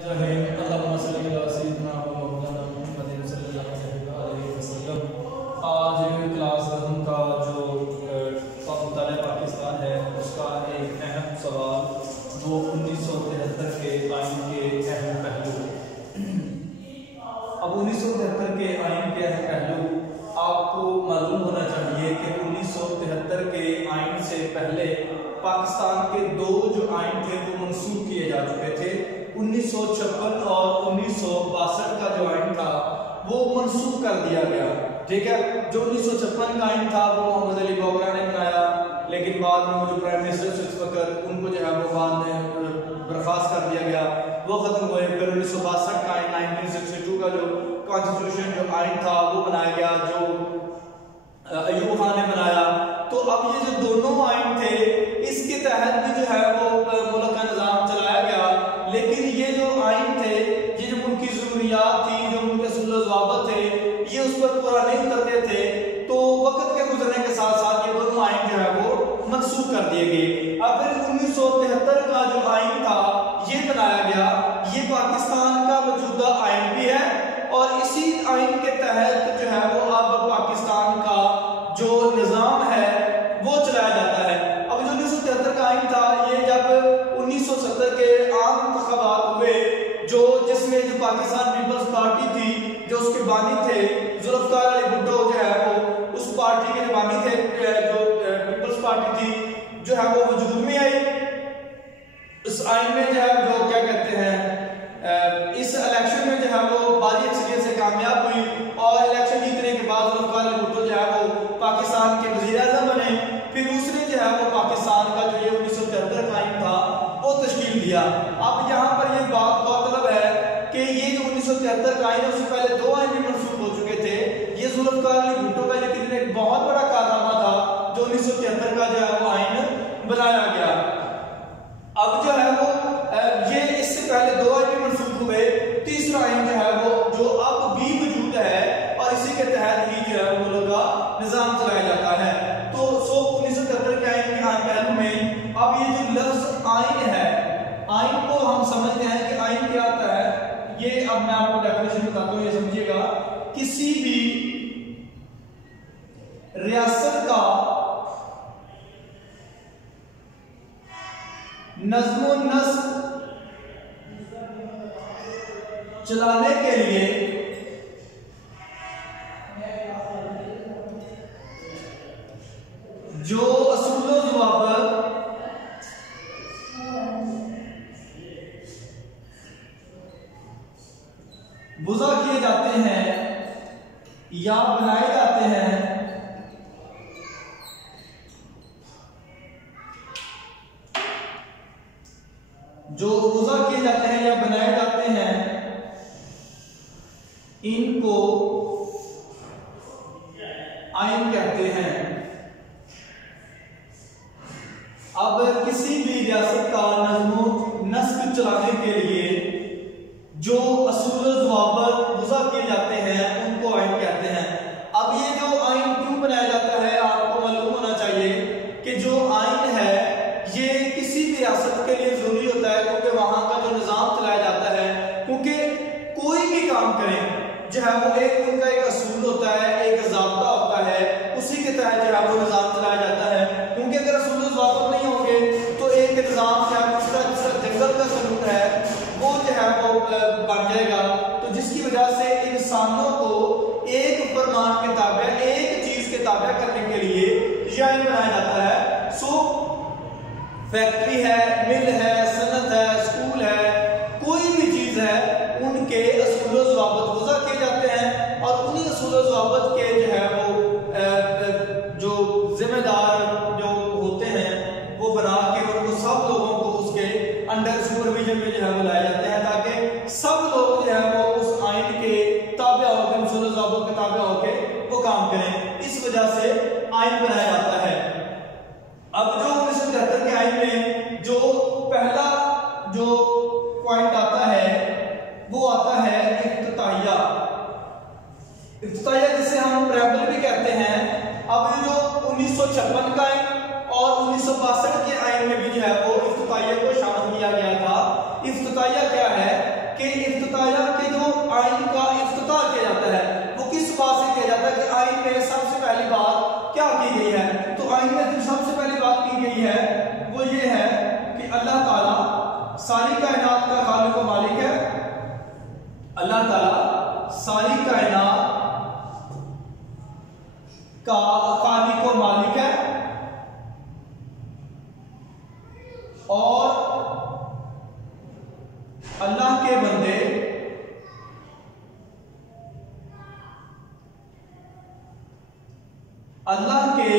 आज क्लास 10 का जो पाकिस्तान है उसका एक अहम सवाल वो 1973 के आइन के अहम पहलू। अब 1973 के आइन के अहम पहलू आपको मालूम होना चाहिए कि 1973 के आइन से पहले पाकिस्तान के दो जो आइन थे वो मंसूख किए जा चुके थे। 1956 और 1962 का जो आइन था वो मंसूख कर दिया गया। ठीक है, जो 1956 का आइन था वो मोहम्मद अली बोगरा ने बनाया, लेकिन बाद में जो प्राइम मिनिस्टर उस वक्त उनको जो है वो बाद में बर्खास्त कर दिया गया, वो खत्म हुए। फिर 1962 का आइन 1962 का जो कॉन्स्टिट्यूशन जो आइन था वो बनाया गया, जो अयूब खान ने बनाया। तो अब ये जो दोनों आइन थे इसके तहत भी जो है वो मुल्क का निजाम चलाया गया, लेकिन ये जो आइन थे, ये जो उनकी जरूरियात थी, जो उनके असूल ज़वाबित थे, ये उस पर पूरा नहीं करते थे। तो वक्त के गुजरने के साथ साथ ये दोनों आइन जो है वो मनसूख कर दिए गए। अब फिर 1973 का जो आइन था ये बनाया गया, ये पाकिस्तान का मौजूदा आइन भी है और इसी आइन के तहत जो है वो अब पाकिस्तान का जो निजाम है वो चलाया जाता है। अब जो 1973 का आइन था ये जब 1970 के आम इंतखाबात हुए, जो जिसमें जो पाकिस्तान पीपल्स पार्टी थी, जो उसके बानी थे जुल्फकार अली भुट्टो जो है वो उस पार्टी के जो बानी थे, जो पीपल्स पार्टी थी जो है वो वजूद में आई। इस आइन में जो है जो क्या कहते हैं इस इलेक्शन में जो है वो भारी अक्सरियत से कामयाब हुई और इलेक्शन जीतने के बाद जुल्फकार अली भुट्टो जो है वो पाकिस्तान के वज़ीर-ए-आज़म बने। फिर उसने जो है वो पाकिस्तान का जो ये 1973 का आइन था वो तश्कील दिया। अब यहाँ पर ये बात गौरतलब है कि ये जो 1973 का आइन है उससे पहले दो आइन भी मंसूख हो चुके थे। ये जुल्फकार अली भुट्टो का यकीनन एक बहुत बड़ा कारनामा था जो 1973 का जो है वो आइन बनाया गया। अब जो है वो ये इससे पहले दो आइन भी मंसूख हुए, तीसरा आइन जो है वो जो अब भी मौजूद है और इसी के तहत ही जो है वो मुल्क का निजाम चलाया जाता है। तो 1973 के आइन के पहलू में अब ये जो लफ्ज आइन है, आइन को हम समझते हैं कि आइन क्या होता है। ये अब मैं आपको डेफिनेशन बताता हूं, ये समझिएगा। किसी भी रियासत का नज़्म नस्क चलाने के लिए जो असूल ज़वाबित वज़ा किए जाते हैं या बनाए जाते हैं, जो वज़ा किए जाते हैं या बनाए जाते हैं, इनको आइन कहते हैं। अब किसी भी रियासत का नज़्म नस्क चलाने के लिए जो असूल ज़वाबित वज़ा किए जाते हैं उनको आइन कहते हैं। अब ये जो आइन क्यों बनाया जाता है आपको मालूम होना चाहिए कि जो आइन है ये किसी भी रियासत के लिए जरूरी होता है, क्योंकि वहां का जो निजाम चलाया जाता है, क्योंकि कोई भी काम करें जो है वो एक उनका एक असूल होता है, एक ज़ाब्ता होता है, उसी के तहत जो है वो निजाम चलाया जाता है। क्योंकि अगर असूल ज़वाबित नहीं होंगे तो एक निजाम जो है जंगल का कानून है वो जो है वो बन जाएगा। तो जिसकी वजह से इंसानों को एक फरमान के ताबे, एक चीज के ताबे करने के लिए यह आइन बनाया जाता है। सो फैक्ट्री है, मिल है, सनत है, स्कूल है, कोई भी चीज है, उनके असूल ज़वाबित वज़ा किए जाते हैं और उन्हीं असूल ज़वाबित के जो है वो जो जिम्मेदार जो होते हैं वो बना के उनको सब लोगों को उसके अंडर सुपरविजन में जो है वो लाए जाते हैं, ताकि सब लोग जो है वो उस आइन के ताबे होकर, असूल ज़वाबित के ताबे होकर वो काम करें। इस वजह से आइन बनाया जाता है। अब जो 1973 के आइन में जो पहला जो पॉइंट आता है वो आता है इफ्तिताहिया। इफ्तिताहिया जिसे हम प्रेम्बल भी कहते हैं। अब जो 1956 का आइन और 1962 के आइन में भी जो है वो इफ्तिताहिया को शामिल किया गया था। इफ्तिताहिया क्या है का खालिक व मालिक है, अल्लाह ताला सारी कायनात का खालिक व मालिक है और अल्लाह के बंदे अल्लाह के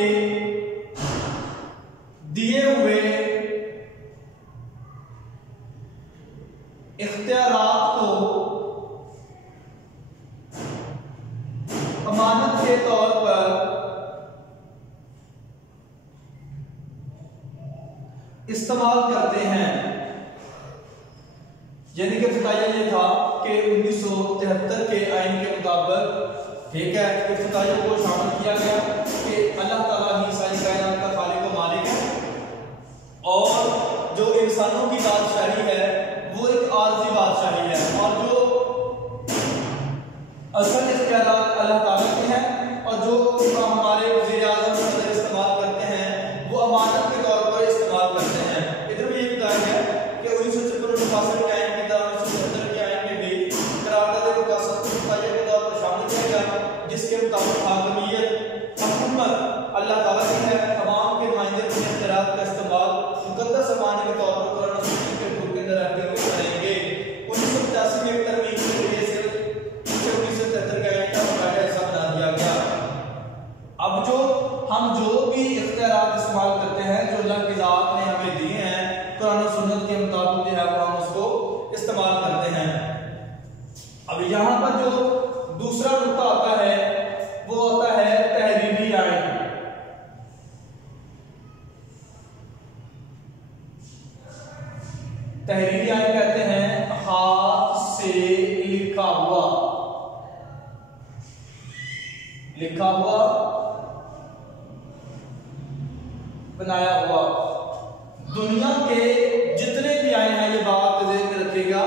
दिए हुए इख्तियारात को अमानत के तौर पर इस्तेमाल करते हैं। यानी कि बताया ये था कि 1973 के आईन के मुताबिक, ठीक है, इफ्तिताहिया को शामिल किया गया कि अल्लाह ताला ही सारी कायनात का खालिक व मालिक है और जो इंसानों की बादशाही है वो एक आर्जी बादशाही है और जो असल इख्तियारात अल्लाह ताला के हैं और जो हमारे वज़ीर आज़म सदर इस्तेमाल करते हैं वो अमानत के तौर पर इस्तेमाल करते हैं। इधर भी ये बताया गया कि 1956 के आईन की तरह 1970 के आईन में भी करारदाद को इफ्तिताहिया के तौर पर शामिल किया गया, जिसके मुताबिक हाकिमियत हुकूमत अल्लाह ताला की है। तमाम के नुमाइंदे अपने इख्तियारात का इस्तेमाल मुकद्दस अमानत के तौर पर कुरान और सुन्नत के हुक्म के अंदर रहते हुए करेंगे। 1985 में एक तरमीम के जरिए से 1973 के आईन का मुकाबला हिस्सा बना दिया गया। अब हम जो भी इख्तियारात इस्तेमाल करते हैं जो अल्लाह की ज़ात ने हमें दिए हैं कुरान और सुन्नत के मुताबिक जो है वो हम उसको इस्तेमाल करते हैं। अब यहाँ पर जो दूसरा नुक्ता आता है वो होता है तहरीरी आईन। तहरीरी आईन कहते हैं हाथ से लिखा हुआ बनाया हुआ। दुनिया के जितने भी आईन हैं, ये बात ध्यान में रखिएगा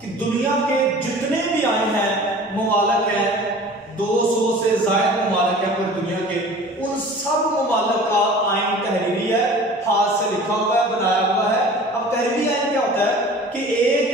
कि दुनिया के जितने भी आईन हैं मुमालिक हैं, 200 से ज्यादा मुमालिक हैं पूरी दुनिया के, उन सब मुमालिक का आईन तहरीरी है, हाथ से लिखा हुआ है, बनाया हुआ है। अब तहरीरी आईन क्या होता है कि एक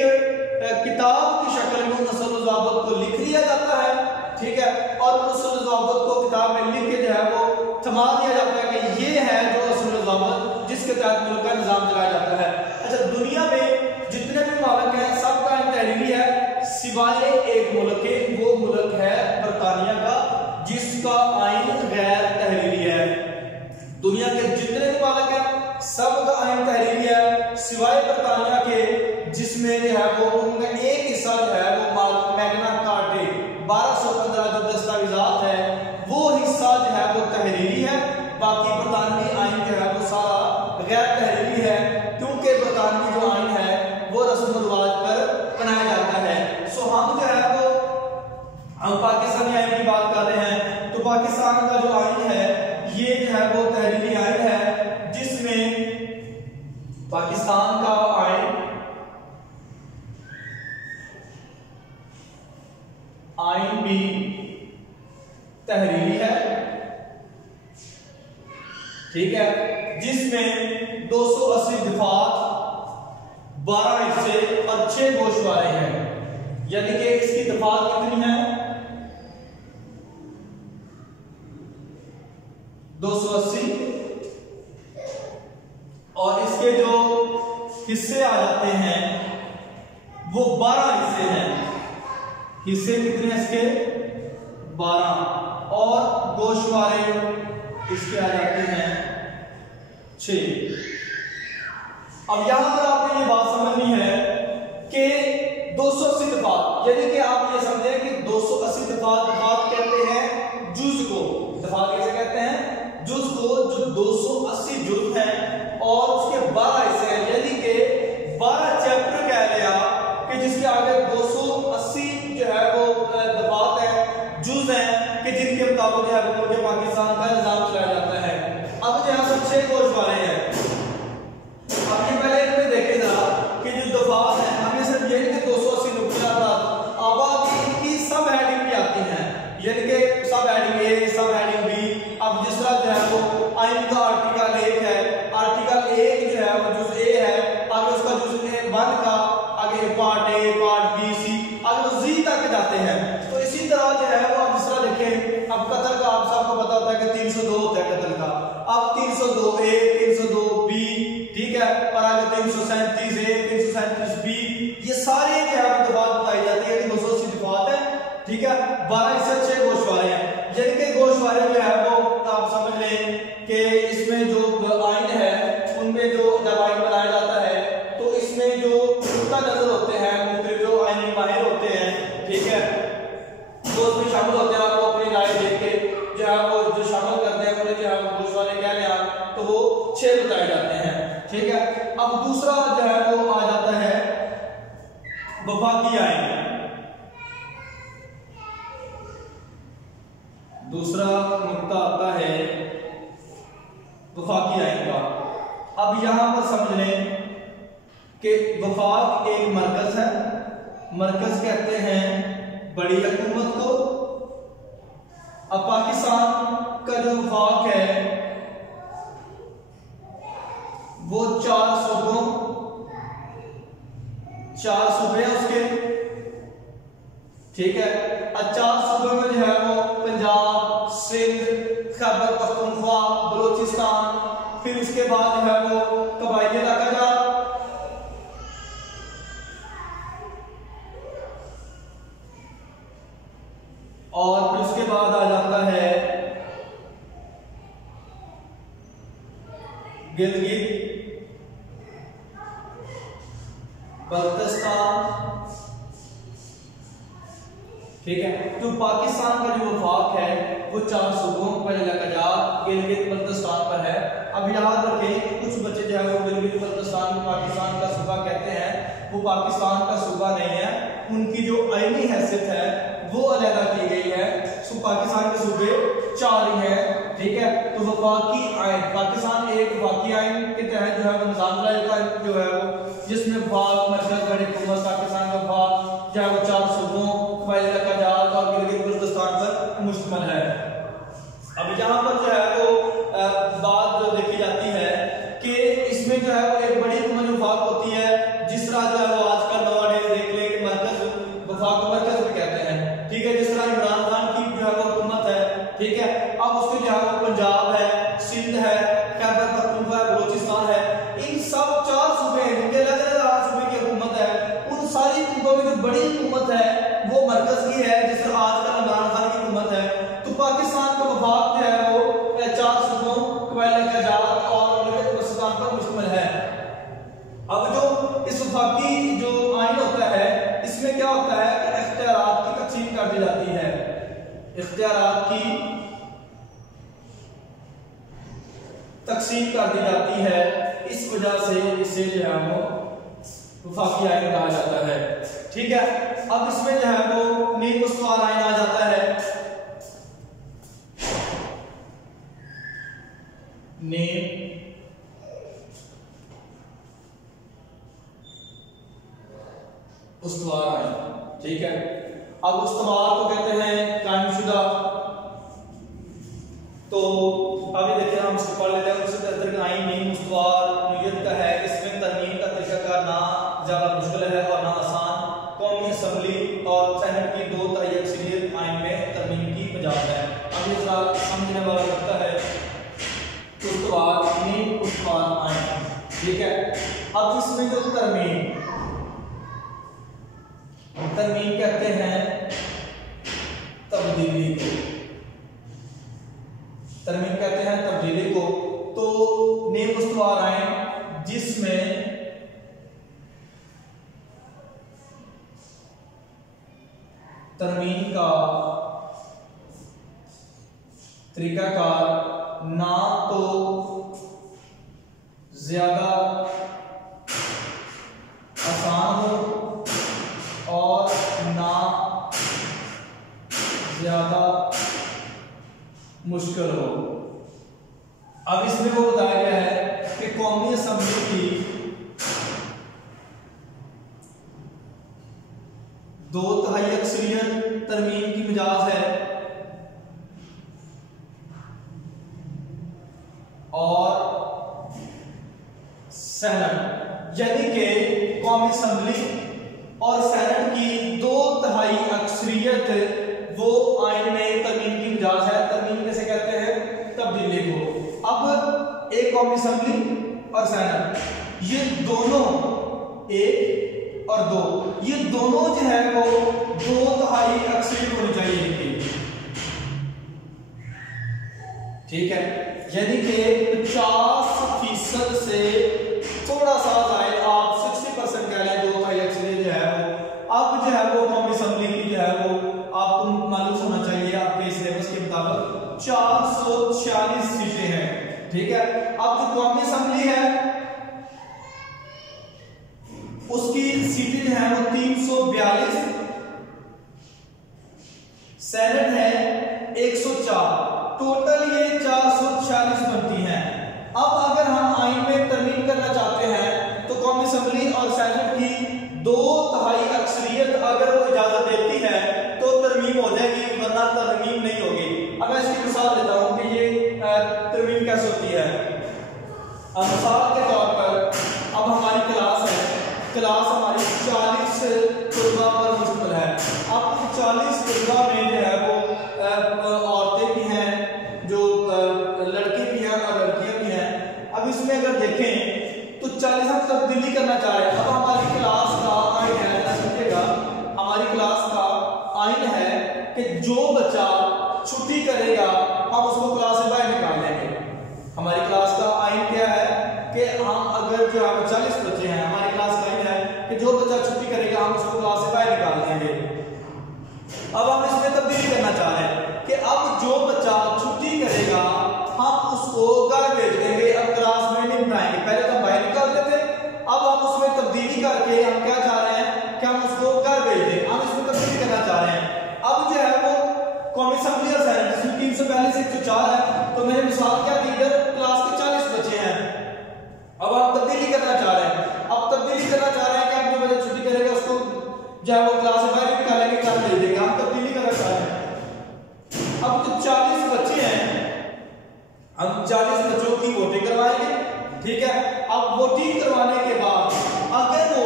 किताब की शक्ल में नस्ल व ज़ाबत को लिख लिया जाता है, ठीक है, और नस्ल व ज़ाबत को किताब में लिख के जो है वो थमा दिया जाता है कि ये है जो नस्ल व ज़ाबत जिसके तहत मुल्क का निजाम चलाया जाता है। अच्छा, दुनिया में जितने भी मुमालिक हैं सबका आईन तहरीरी है सिवाय एक मुल्क के, वो मुल्क है बरतानिया का, जिसका आईन गैर तहरीरी है। दुनिया के जितने मुमालिक हैं सबका आईन तहरीरी है सिवाय बरतानिया के, जिसमें जो है वो उनका एक हिस्सा जो है वो मैग्ना कार्टे 1215 जो दस्तावेजात है वो हिस्सा जो है वो तहरीरी है। बाकी बरतानवी आईन जो है वो सारा गैर तहरीरी है, क्योंकि बरतानवी जो आईन है वो रस्म रिवाज पर बनाया जाता है। सो हम जो है वो हम पाकिस्तानी आईन की बात कर रहे हैं तो पाकिस्तान का जो आईन है ये जो है वो तहरीरी आईन है, जिसमें पाकिस्तान का आईन भी तहरीरी है, ठीक है, जिसमें 280 दफात, 12 हिस्से और 6 गोशवारे हैं। यानी कि इसकी दफात कितनी है 280 और इसके जो हिस्से आ जाते हैं वो 12 हिस्से हैं। हिस्से कितने इसके 12 और गोशवारे इसके आ जाते हैं 6। अब यहां पर आपने ये बात समझनी है कि 280 दफात, यानी कि आप ये समझें कि 280 दफात कहते हैं जुज को, दफात कैसे कहते हैं जुज को, जो 280 जुज हैं और उसके 12 हिस्से हैं, यानी कि 12 चैप्टर कह लिया कि जिसके आगे 280 जो है वो दफात है, जुज हैं कि जिनके मुताबिक जो है वो मुल्क पाकिस्तान का निजाम चलाया जाता है। अब जो है 6 गोशवारे हैं। अब ये पहले इनमें देखे जरा कि जो दफात है हमें सिर्फ ये कि 280 नुक्तियात आबादी की सब हेडिंग भी आती हैं, यानी कि सब हेडिंग ए, सब हेडिंग बी। अब जिस तरह जो है वो आईन का आर्टिकल 1 है, आर्टिकल 1 जो है वो जुज ए है, आगे उसका जुज 1 का पार्ट ए, पार्ट बी, सी, आगे वो जी तक जाते हैं। तो इसी तरह जो है वो आप दूसरा देखें, अब कत्ल का आप सबको पता होता है कि 302 होता है कत्ल का। अब 302 ए, 302 बी, ठीक है, और आगे 337 ए, 337 बी, ये सारे जो है वो बात बताई जाती है कि 280 दफात है, ठीक है। 12 इससे 6 गोशवारे हैं, जिनके गोशवारे जो है वो आप समझ लें कि इसमें जो आइन है उनमें जो जब आइन बनाया जाता है तो इसमें जो नुक्ता नजर होते हैं, मुख्तलिफ जो आइनी माहिर होते हैं, ठीक है, तो उसमें शामिल होते हैं। आपको अपनी राय देख के जो है वो जो शामिल करते हैं उन्हें जो है वो गोशवारे कह रहे हैं, तो वो 6 बताए जाते हैं, ठीक है। अब दूसरा जो है वो आ जाता है वफाकी आइन। दूसरा नुक्ता आता है वफाकी आइन का। अब यहां पर समझ लें कि वफाक एक मरकज है, मरकज कहते हैं बड़ी हुकूमत को। अब पाकिस्तान का जो वफाक है वो 4 सूबे हैं उसके, ठीक है। 4 सूबों में जो है वो पंजाब, सिंध, खैबर पख्तूनख्वा, बलूचिस्तान, फिर उसके बाद जो है वो कबायली इलाका जा, और फिर उसके बाद आ जाता है गिलगित बल्तिस्तान, ठीक है। तो पाकिस्तान का जो वफाक है वो 4 सूबों पर इलाकाजात गिलगित बल्तिस्तान पर है। अब याद रखें कि कुछ बच्चे जो है वो गिलगित बल्तिस्तान को पाकिस्तान का सूबा कहते हैं, वो पाकिस्तान का सूबा नहीं है, उनकी जो आईनी हैसियत है वो अलग की गई है। सो पाकिस्तान के सूबे 4 ही हैं, ठीक है। तो वफाकी आइन, पाकिस्तान एक वफाकी आइन के तहत जो है वो निजाम का जो है वो जिसमें वफाक मरकज बड़ी हुकूमत पाकिस्तान का वफाक जो है वो 4 सूबों कबायली इलाकाजात और गिलगित बल्तिस्तान पर मुश्तमिल है। अब यहाँ पर जो है वो बात जो देखी जाती है कि इसमें जो है वो एक बड़ी हुकूमत वफाक होती है, जिस तरह जो है वो आजकल नवाडेज देख लें मरकज वफाक को मरकज भी कहते हैं, ठीक है। जिस तरह इमरान खान की जो है वो हुकूमत है, ठीक है। अब उसके जो है वो पंजाब है, सिंध है, खैबर पख्तूनख्वा है, बलूचिस्तान है, इन सब 4 सूबे हैं जिनके अलग अलग सूबे की हुकूमत है। उन सारी हुकूमतों में जो बड़ी हुकूमत है वो मरकज की है, जिस तरह आजकल इमरान खान की हुकूमत है। तो पाकिस्तान का वफाक जो है वो 4 सूबों कबायली इलाकाजात और गिलगित बल्तिस्तान पर मुश्तमिल है। अब जो इस वफाकी जो आइन होता है इसमें क्या होता है कि इख्तियारात की तकसीम कर दी जाती है, इख्तियारात की तकसीम कर दी जाती है, इस वजह से इसे जो है वो वफाकी आइन कहा जाता है, ठीक है। अब इसमें जो है वो नीम मुस्तवार आइन आ जाता है। नीम उस्तवार आइन, ठीक है। अब उस्तवार को कहते हैं कायमशुदा। तो अभी देखिए हम इसको पढ़ लेते हैं। 1973 का आइन नीम उस्तवार नौयत का है, इसमें तरमीम का तरीकाकार ना ज्यादा मुश्किल है और ना आसान। कौमी असम्बली और सेनेट की 2/3 अक्सरियत आइन में तरमीम की इजाजत है। अब ये जरा समझने वाला लगता है उस्तवार नीम उस्तवार आइन, ठीक है। अब इसमें जो तरमीम कहते हैं तब्दीली को, तरमीम कहते हैं तब्दीली को। तो नीम उस्तवार आइन जिसमें तरमीम का तरीकाकार ना तो ज्यादा आसान हो और ना ज्यादा मुश्किल हो। अब इसमें वो बताया गया है कि कौमी असम्बली की 2/3 अक्सरियत तरमीम की मिजाज है और सेनेट यानी कि कौमी असम्बली और सेनेट, ये दोनों 1 और 2, ये दोनों जो है वो 2/3 अक्सरियत होनी चाहिए इनकी। ठीक है, यानी कि 50% से थोड़ा सा जायद आप 60% कह लें, 2/3 अक्सरियत जो है वो अब जो है वो कौमी असेंबली की जो है वो आपको मालूम होना चाहिए। आपके सिलेबस के मुताबिक 446 सीटें हैं। ठीक है, अब जो कौमी असेंबली है उसकी सीटें जो है वो 342, सेनेट है 104, टोटल ये 446 बनती हैं। अब अगर हम आइन में तरमीम करना चाहते हैं तो कौमी असेंबली और सेनेट की 2/3 अक्सरियत अगर वो इजाजत देती है तो तरमीम हो जाएगी, वरना तरमीम नहीं होगी। अब मैं इसकी मिसाल देता हूं कि ये तरमीम कैसे होती है। अब मिसाल के तौर पर अब हमारी क्लास है, क्लास हमारी 40 तलबा पर मुश्तमिल है। अब 40 तलबा में जो है वो औरतें भी हैं, जो लड़के भी हैं और लड़कियां भी हैं। अब इसमें अगर देखें तो 40 हम तब्दीली करना चाह रहे हैं। अब हमारी क्लास का आइन है, समझिएगा, हमारी क्लास का आइन है कि जो बच्चा छुट्टी करेगा हम उसको क्लास से बाहर निकाल देंगे। हमारी क्लास का आइन क्या है कि हम अगर जो हम 40 बच्चे हैं, हमारी क्लास का आइन है कि जो बच्चा छुट्टी करेगा हम उसको क्लास से बाहर निकाल देंगे। अब हम इसमें तब्दीली करना चाह रहे हैं कि अब जो बच्चा छुट्टी करेगा हम उसको घर भेज देंगे, अब क्लास में नहीं बिठाएंगे। पहले तो हम बाहर निकालते थे, अब हम उसमें तब्दीली करके हम क्या चाह रहे हैं कि हम उसको घर भेज दें। हम इसमें तब्दीली करना चाह रहे हैं। अब जो है वो कौमी असेंबली और सेनेट जिसमें 342 104 है, तो मैंने मिसाल क्या दी, इधर क्लास के 40 बच्चे हैं। अब आप तब्दीली करना चाह रहे हैं, अब तब्दीली करना चाह रहे हैं कि आप जो बच्चा छुट्टी करेगा उसको जो है वो क्लास से बाहर निकालेंगे, घर भेज देंगे। हम तब्दीली करना चाह रहे हैं। अब जो 40 बच्चे हैं, हम 40 बच्चों की वोटिंग करवाएंगे। ठीक है, अब वोटिंग करवाने के बाद अगर वो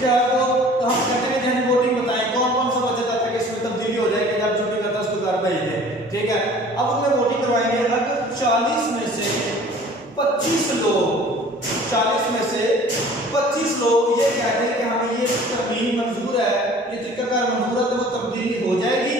क्या वो हम कहते हैं जैसे वोटिंग बताएं कौन कौन सा बच्चा चाहता है कि इसमें तब्दीली हो जाए कि जब छुट्टी करता है उसको घर भेज दें। ठीक है, अब उनमें वोटिंग करवाएंगे। अगर 40 में से 25 लोग 40 में से 25 लोग ये कहते हैं कि हमें ये तरमीम मंजूर है, ये तरीकाकार मंजूर है, तो वो तब्दीली हो जाएगी।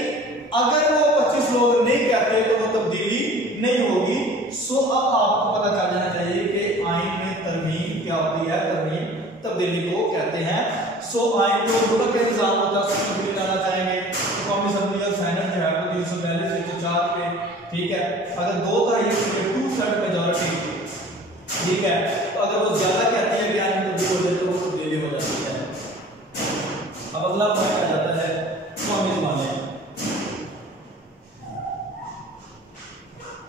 अगर वो 25 लोग नहीं कहते तो वो तब्दीली नहीं होगी। सो अब आपको पता चल जाना चाहिए कि आइन में तरमीम क्या होती है, तरमीम तब्दीली को कहते हैं। सो आइन को मुल्क का निजाम होता है, उसको तब्दीली करना चाहेंगे तो कौमी असेंबली और सेनेट जो है वो 342 104 पे। ठीक है, अगर 2/3 2/3 मेजॉरिटी, ठीक है, तो अगर वो ज्यादा कहती है कि आइन में तब्दीली हो जाए तो वो तब्दीली हो जाती है। अब अगला पॉइंट आ जाता है कौमी ज़बानें।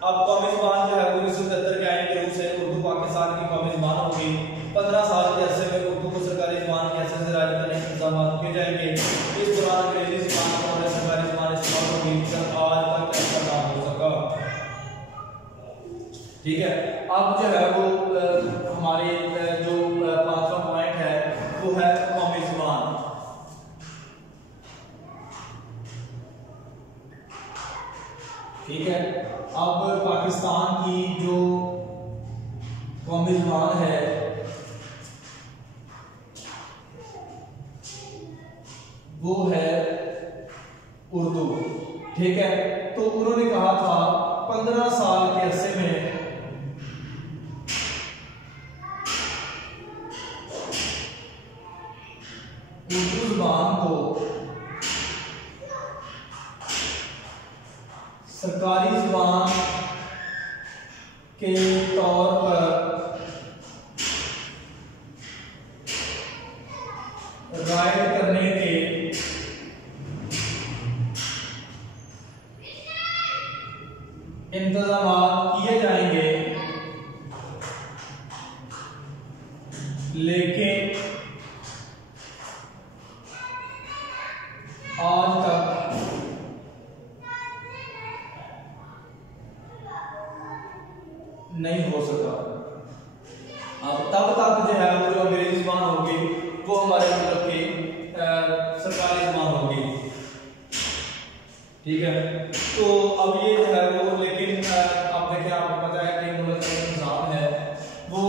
अब कौमी ज़बान जो है 1973 के आइन के रूप से उर्दू पाकिस्तान की कौमी ज़बान होगी। 15 साल के अरसे में उर्दू को सरकारी ज़बान के हैसियत से राज्य का इंतजाम किए जाएंगे। इस दौरान अंग्रेजी ज़बान और सरकारी ज़बान इस्तेमाल होगी, जब आज तक ऐसा काम हो सका। ठीक है, अब जो है वो हमारे जो 5वां पॉइंट है वो है कौमी ज़बान। ठीक है, अब पाकिस्तान की जो कौमी ज़बान है वो है उर्दू। ठीक है, तो उन्होंने कहा था 15 साल के अरसे में उर्दू ज़बान को सरकारी ज़बान के तौर पर राइट करने के इंतजाम किए जाएंगे, लेकिन आज तक नहीं हो सका। अब तब तक जो है वो जो अंग्रेजी ज़बान होगी वो हमारे मुल्क की सरकारी ज़बान होगी। ठीक है, तो अब ये जो है वो, लेकिन अब देखिए आपको पता है कि मुल्क का निज़ाम है वो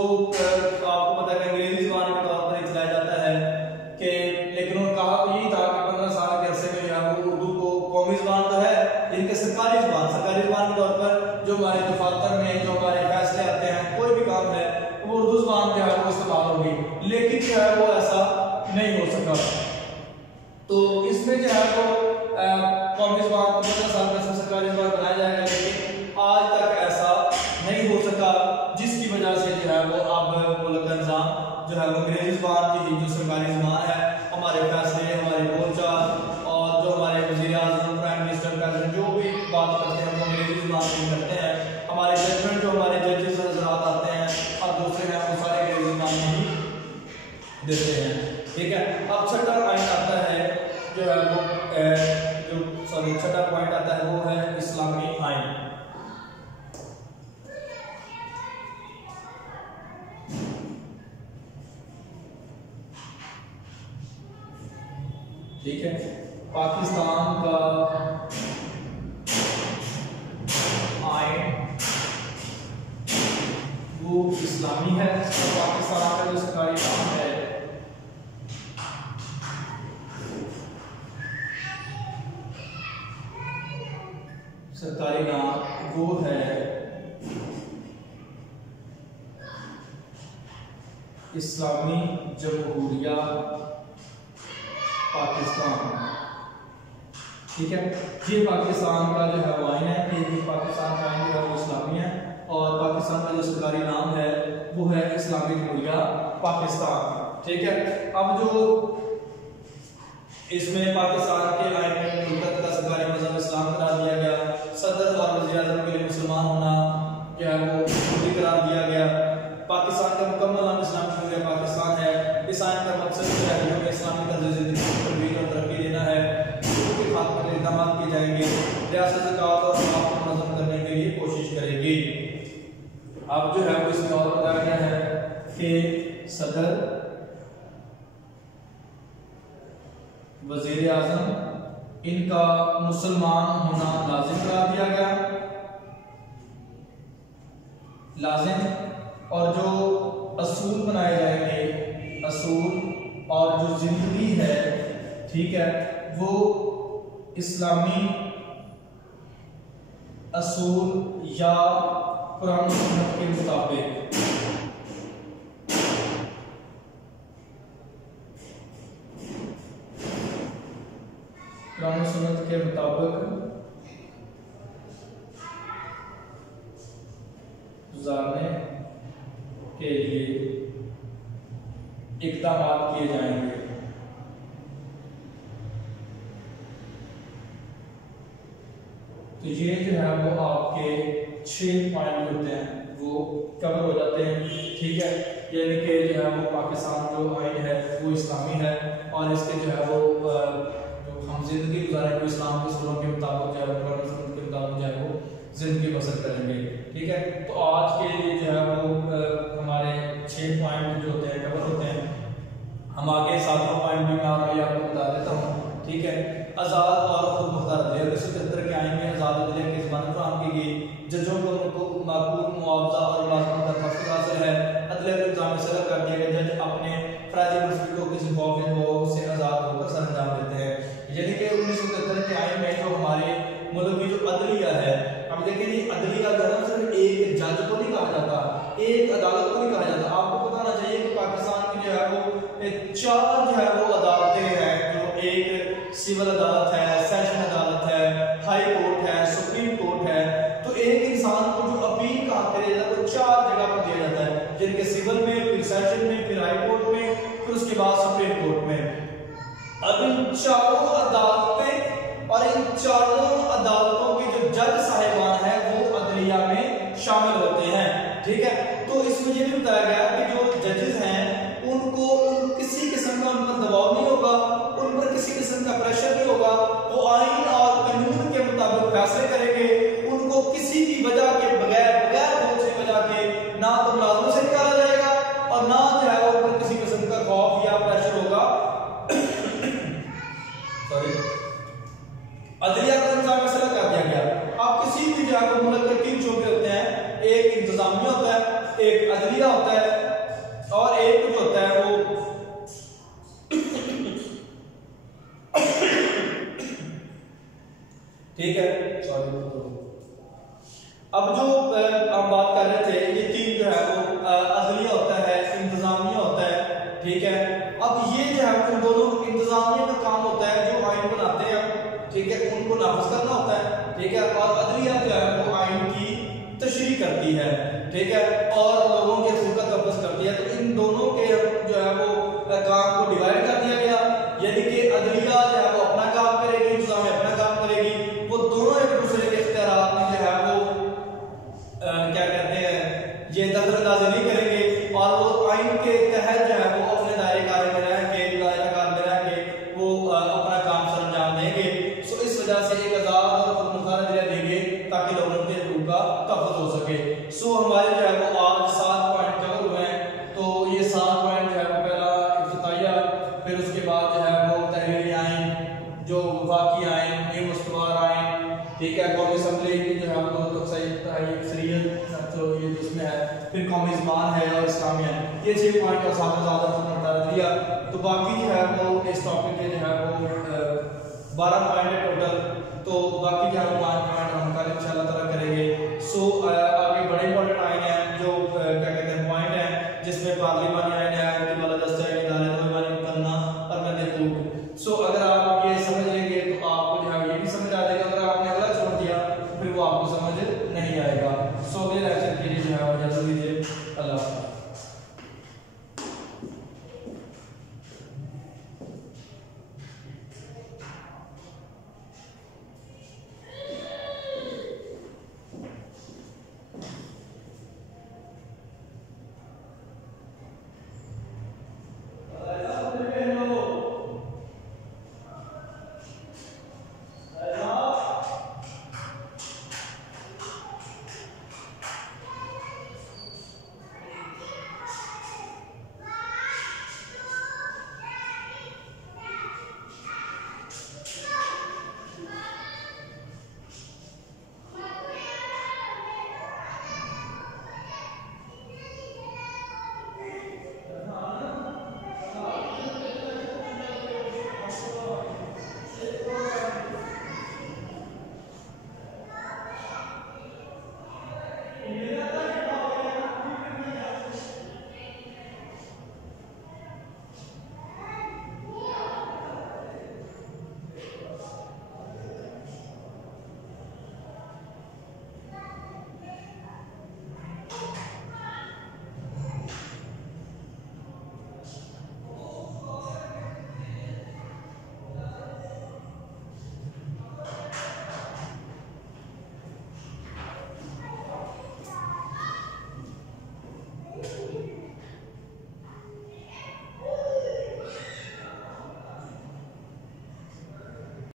दफातर में जो हमारे फैसले आते हैं, कोई भी काम है, वो उर्दू ज़बान जो है वो इस्तेमाल होगी, लेकिन जो है वो ऐसा नहीं हो सका। तो इसमें जो है वो कौमी ज़बान को 50 साल में सरकारी ज़बान बनाया जाएगा, लेकिन आज तक ऐसा नहीं हो सका, जिसकी वजह से जो है वो अब मुल्क का निज़ाम जो है वो अंग्रेजी ज़बान की जो सरकारी ज़बान है, हमारे फैसले, हमारे बोलचाल और जो हमारे वज़ीर आज़म, प्राइम मिनिस्टर, प्रेसिडेंट जो भी बात करते हैं वो अंग्रेजी ज़बान में करते हैं। हमारे जजमेंट जो हमारे जजेस हज़रात आते हैं और दूसरे हैं वो सारे अंग्रेजी ज़बान में ही देते हैं। ठीक है, अब छठा आइन आता है जो है वो छठा पॉइंट आता है वो है इस्लामी आइन। ठीक है, पाकिस्तान का आइन वो इस्लामी है। तो पाकिस्तान का जो सरकारी नाम है सरकारी नाम वो है इस्लामी जमहूरिया पाकिस्तान। ठीक है, ये पाकिस्तान का जो है वो आइन है कि पाकिस्तान का आइन जो है वो इस्लामी है और पाकिस्तान का जो सरकारी नाम है वो है इस्लामी जमहूरिया पाकिस्तान। ठीक है, अब जो इसमें पाकिस्तान के आइन में मुल्क का सरकारी मज़हब इस्लाम करार दिया गया, सदर और वज़ीर आज़म के लिए मुसलमान होना जो है वो जरूरी करार दिया गया। पाकिस्तान का मुकम्मल नाम इस्लामी जमहूरिया पाकिस्तान है। इस आइन का मकसद शहरियों में इस्लामी तर्ज़ ज़िंदगी को तरवीज और तरक्की देना है। उसके खात्मे के इक़दाम किए जाएंगे। रियासत ज़कात और सलाह को मुनज़्ज़म करने के लिए कोशिश करेगी। अब जो है वो इसमें और बताया गया है कि सदर, वज़ीर आज़म इनका मुसलमान होना लाजिम करार दिया गया, लाजिम, और जो असूल बनाए जाएंगे, असूल और जो जिंदगी है, ठीक है, वो इस्लामी असूल या कुरान सुन्नत के मुताबिक कुरान सुन्नत के मुताबिक गुजारने के लिए इक़दाम किए जाएंगे। तो ये जो है वो आपके 6 पॉइंट होते हैं वो कवर हो जाते हैं। ठीक है, यानी कि जो है वो पाकिस्तान जो आइन है वो इस्लामी है और इसके जो है वो जो हम जिंदगी गुजारें वो इस्लाम के सूलों के मुताबिक जो है कुरान सुन्नत के मुताबिक जो है वो जिंदगी बसर करेंगे। ठीक है, तो आज के लिए जो है वो हमारे 6 पॉइंट जो होते हैं कवर होते हैं। हम आगे 7वां पॉइंट भी मैं आपको बता देता हूँ। ठीक है, आज़ाद और खुद मुख्तार अदलिया 1973 के आइन में आज़ाद अदलिया की ज़बान फराहम की गई। जजों को माकूल मुआवजा और मुलाज़मत का तहफ़्फ़ुज़ हासिल है। अदलिया के निज़ाम में सलग कर दिया गया, जज अपने फ़राइज़ मसले को किसी खौफ से आज़ाद होकर सर अंजाम देते हैं। यानी कि 1973 के आइन में जो हमारे मुल्क की जो अदलिया है, अब देखिए ये अदलिया का नाम सिर्फ एक जज को नहीं कहा जाता, एक अदालत को नहीं कहा जाता। आपको पता होना चाहिए कि पाकिस्तान की जो है वो 4 जो है वो अदालतें हैं, जो एक सिविल अदालत है, सेशन अदालत है, हाई कोर्ट है, सुप्रीम कोर्ट है। तो एक इंसान को जो अपील कहाँ करे जाता है वो 4 जगह पर दिया जाता है, जिनके सिविल में, फिर सेशन में, फिर हाई कोर्ट में, फिर उसके बाद सुप्रीम कोर्ट में। अब इन 4 अदालतें और इन 4 अदालतों के जो जज साहिबान हैं वो अदलिया में शामिल होते हैं। ठीक है, तो इसमें ये भी बताया गया कि जो जजेस हैं उनको किसी किस्म का उन पर दबाव नहीं होगा, उन पर किसी किस्म का प्रेशर नहीं होगा। वो आइन और कानून के मुताबिक फैसले करेंगे। उनको किसी भी वजह के बगैर दूसरी वजह के ना तो मुलाजमत से निकाला जाएगा और ना जो है उन पर किसी किस्म का खौफ या प्रेशर होगा। सॉरी, अदलिया का निज़ाम में सलग कर दिया गया। आप किसी भी जगह को मुल्क के 3 शोबे होते हैं, एक इंतजामिया होता है, एक अदलिया होता है और एक जो होता है वो ठीक है, सॉरी, अब जो हम बात कर रहे थे, ये तीन जो है वो अदलिया होता है, इंतजामिया होता है, ठीक है। अब ये जो है इन दोनों, इंतजामिया का काम होता है जो आइन बनाते हैं, ठीक है, उनको नाफिज करना होता है, ठीक है, और अदलिया जो है वो आइन की तशरीह करती है, ठीक है, और लोगों के हकूक़ का तहफ़्फ़ुज़ करती है। तो इन दोनों के जो है वो काम को डिवाइड कर दिया गया, यानी कि अदलिया जो है वो अपना काम करेगी, इंतजामिया अपना काम करेगी, वो दोनों एक दूसरे के इख्तियारात में जो है वो क्या कहते हैं, ये दखल-अंदाज़ी नहीं करेंगे, और वो आइन के तहत जो है वो अपने दायरे कार में रह के वो अपना काम सरअंजाम देंगे। सो इस वजह से एक आज़ाद और खुदमुख्तार अदलिया देंगे ताकि लोगों के हकूक़ का तहफ़्फ़ुज़ हो सके। सो हमारे जो है वो आज 7 पॉइंट कवर हुए हैं। तो ये 7 पॉइंट जो है वो पहला इफ्तिताहिया, फिर उसके बाद जो है वो तहरीरी आइन, जो वफाकी आइन, मुस्तवार आइन, ठीक है, कौमी असम्बली की जो है वो अक्सरियत तो ये जिसमें है, फिर कौमी ज़बान है और इस्लामी है, ये 6 पॉइंट और साथ में ज़्यादा दिया। तो बाकी जो है वो इस टॉपिक के जो है वो 12